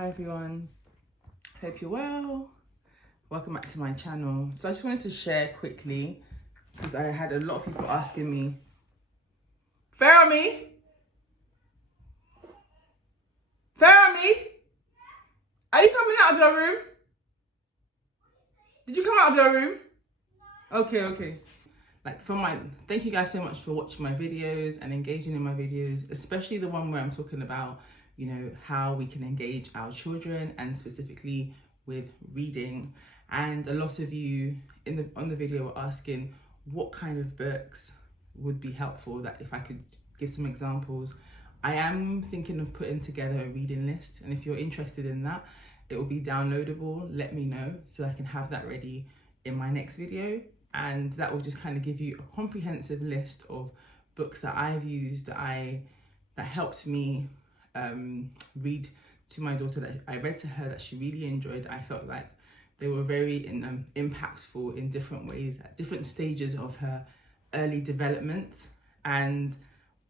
Hi everyone, hope you're well. Welcome back to my channel. So I just wanted to share quickly because I had a lot of people asking me, Fermi, are you coming out of your room? Did you come out of your room? Okay. Thank you guys so much for watching my videos and engaging in my videos, especially the one where I'm talking about, how we can engage our children and specifically with reading. And a lot of you on the video were asking what kind of books would be helpful, that if I could give some examples. I am thinking of putting together a reading list, and if you're interested in that, it will be downloadable. Let me know so I can have that ready in my next video, and that will just kind of give you a comprehensive list of books that I've used that helped me read to my daughter, that I read to her, that she really enjoyed. I felt like they were very impactful in different ways at different stages of her early development. And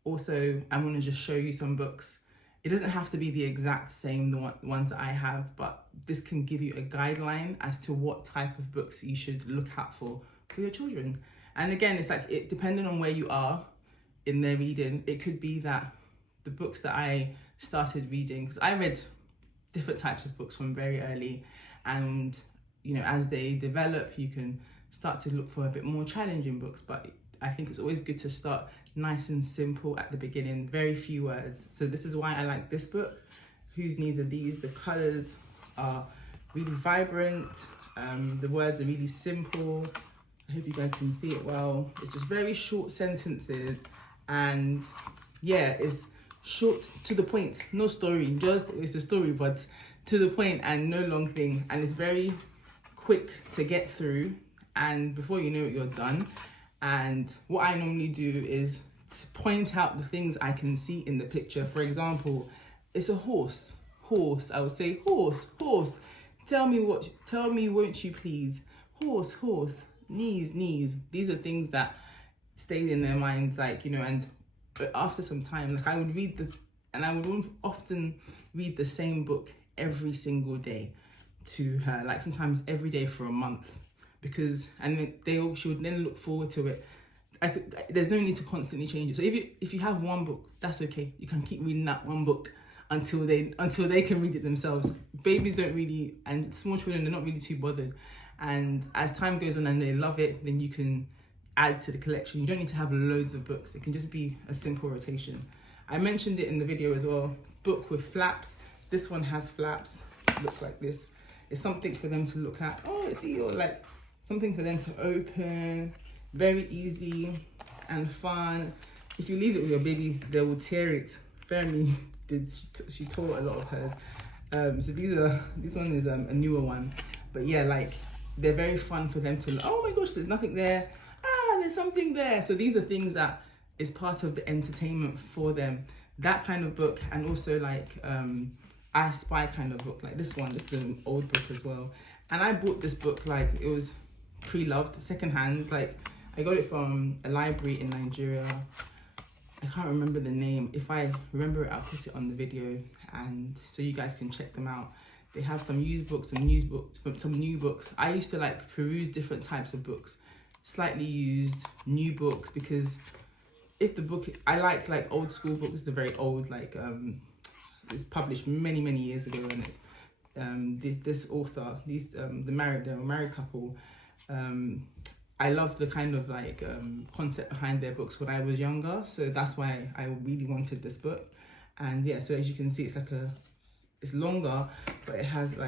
also I'm going to just show you some books. It doesn't have to be the exact same ones that I have, but this can give you a guideline as to what type of books you should look out for your children. And again, it's like, depending on where you are in their reading, it could be that the books that I started reading, because I read different types of books from very early, and as they develop, you can start to look for a bit more challenging books. But I think it's always good to start nice and simple at the beginning, very few words. So this is why I like this book, Whose Knees Are These? The colors are really vibrant, the words are really simple. I hope you guys can see it well. It's just very short sentences, and yeah, it's short, to the point, no story, it's a story but to the point and no long thing, and it's very quick to get through, and before you know it, you're done. And what I normally do is to point out the things I can see in the picture. For example, it's a horse, I would say horse, tell me won't you please, horse, knees. These are things that stayed in their minds, but after some time, I would often read the same book every single day to her, sometimes every day for a month, she would then look forward to it. There's no need to constantly change it. So if you have one book, that's okay. You can keep reading that one book until they can read it themselves. Babies don't really, and small children, they're not really too bothered. And as time goes on and they love it, then you can add to the collection. You don't need to have loads of books. It can just be a simple rotation. I mentioned it in the video as well. Book with flaps. This one has flaps. Look like this. It's something for them to look at. Something for them to open. Very easy and fun. If you leave it with your baby, they will tear it. Fermi she tore a lot of hers. So this one is a newer one. But yeah, they're very fun for them to, oh my gosh, there's nothing there. There's something there. So these are things that is part of the entertainment for them. That kind of book, and also I Spy kind of book, like this one. This is an old book as well. And I bought this book, it was pre-loved, secondhand. I got it from a library in Nigeria. I can't remember the name. If I remember it, I'll put it on the video, and so you guys can check them out. They have some used books, some new books. I used to peruse different types of books, slightly used, new books, because if the book, I like old school books. This is a very old, it's published many years ago, and it's this author, they're a married couple. I love the kind of concept behind their books when I was younger, so that's why I really wanted this book. And yeah, so as you can see, it's longer, but it has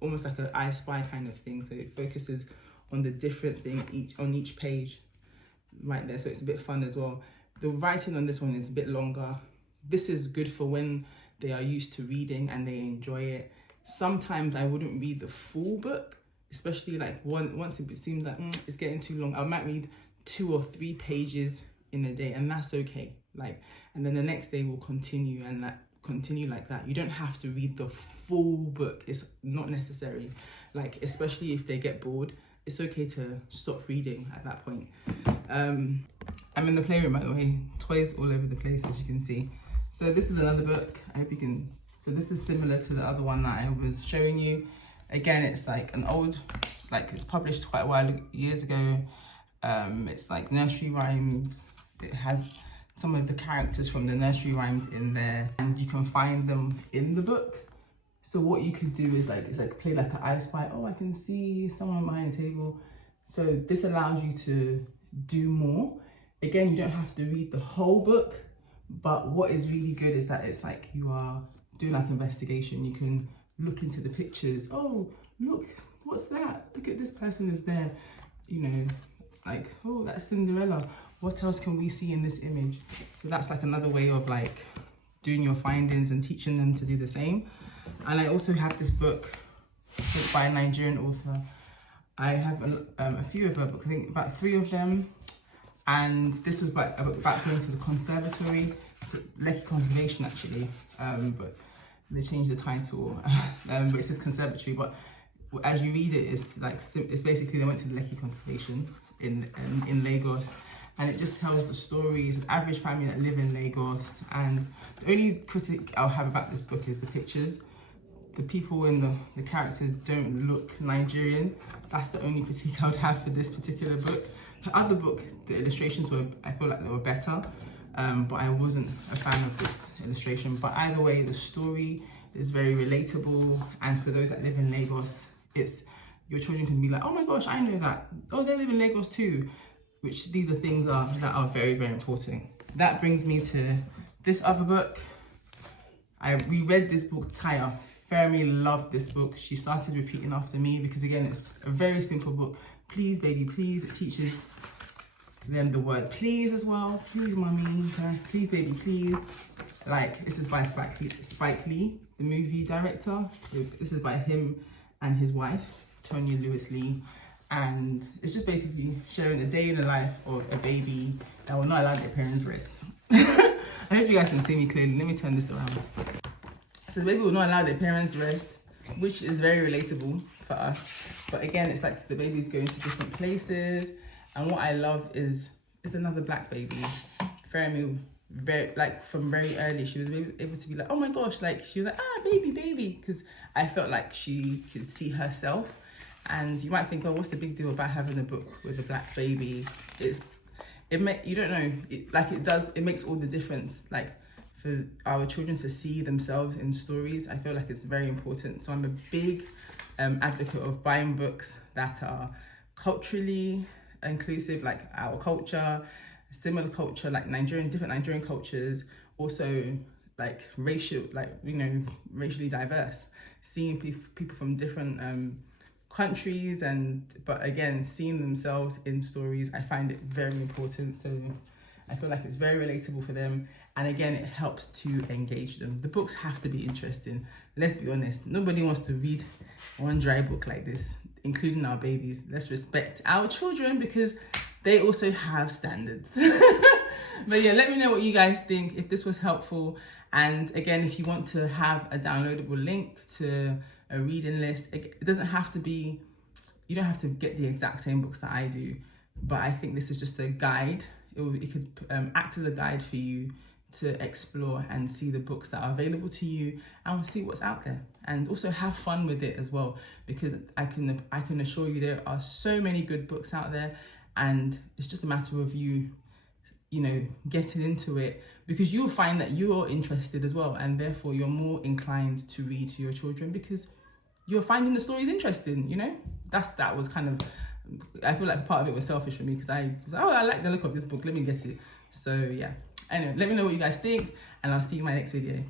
almost like an I Spy kind of thing. So it focuses on the different thing on each page right there. So it's a bit fun as well. The writing on this one is a bit longer. This is good for when they are used to reading and they enjoy it. Sometimes I wouldn't read the full book, especially once it seems like it's getting too long. I might read 2 or 3 pages in a day, and that's okay. And then the next day we'll continue and continue like that. You don't have to read the full book. It's not necessary. Especially if they get bored, it's okay to stop reading at that point. I'm in the playroom, by the way. Toys all over the place, as you can see. So this is another book. I hope you can. So this is similar to the other one that I was showing you. Again, it's like an old, like it's published quite a while, years ago. It's like nursery rhymes. It has some of the characters from the nursery rhymes in there, and you can find them in the book. So what you could do is play like an I Spy. Oh, I can see someone behind the table. So this allows you to do more. Again, you don't have to read the whole book, but what is really good is that it's like you are doing like investigation. You can look into the pictures. Oh, look, what's that? Look at this person is there. You know, like, oh, that's Cinderella. What else can we see in this image? So that's like another way of like doing your findings and teaching them to do the same. And I also have this book by a Nigerian author. I have a few of her books, I think about 3 of them. And this was about going to the conservatory, to Lekki Conservation actually, but they changed the title, but it says conservatory. But as you read it, it's basically they went to the Lekki Conservation in Lagos, and it just tells the stories of average family that live in Lagos. And the only critique I'll have about this book is the pictures. The people in the characters don't look Nigerian. That's the only critique I would have for this particular book. The other book, the illustrations I feel like they were better, but I wasn't a fan of this illustration. But either way, the story is very relatable, and for those that live in Lagos, your children can be like, oh my gosh, I know that. Oh, they live in Lagos too. Which these are things that are very, very important. That brings me to this other book. I reread this book, Taya. Fermi loved this book. She started repeating after me because again, it's a very simple book. Please, baby, please. It teaches them the word please as well. Please, mommy. Please, baby, please. Like, this is by Spike Lee, the movie director. This is by him and his wife, Tonya Lewis-Lee. And it's just basically showing a day in the life of a baby that will not allow their parents rest. I hope you guys can see me clearly. Let me turn this around. So the baby will not allow their parents rest, which is very relatable for us. But again, it's like the baby's going to different places. And what I love is another black baby. Fermi, from very early, she was able to be like, oh my gosh, like she was like, ah, baby, baby. Because I felt like she could see herself. And you might think, oh, what's the big deal about having a book with a black baby? You don't know, it makes all the difference. Like for our children to see themselves in stories, I feel like it's very important. So I'm a big advocate of buying books that are culturally inclusive, like our culture, similar culture, like different Nigerian cultures, also like racially diverse, seeing people from different countries, but again, seeing themselves in stories, I find it very important. So I feel like it's very relatable for them, and again, it helps to engage them. The books have to be interesting. Let's be honest, nobody wants to read one dry book like this, including our babies. Let's respect our children because they also have standards. But yeah, let me know what you guys think, if this was helpful. And again, if you want to have a downloadable link to a reading list, it doesn't have to be, you don't have to get the exact same books that I do, but I think this is just a guide. It could act as a guide for you to explore and see the books that are available to you and see what's out there, and also have fun with it as well, because I can assure you there are so many good books out there, and it's just a matter of you getting into it, because you'll find that you're interested as well, and therefore you're more inclined to read to your children because you're finding the stories interesting. That was kind of, I feel like part of it was selfish for me because I like the look of this book, let me get it. So yeah, anyway, let me know what you guys think, and I'll see you in my next video.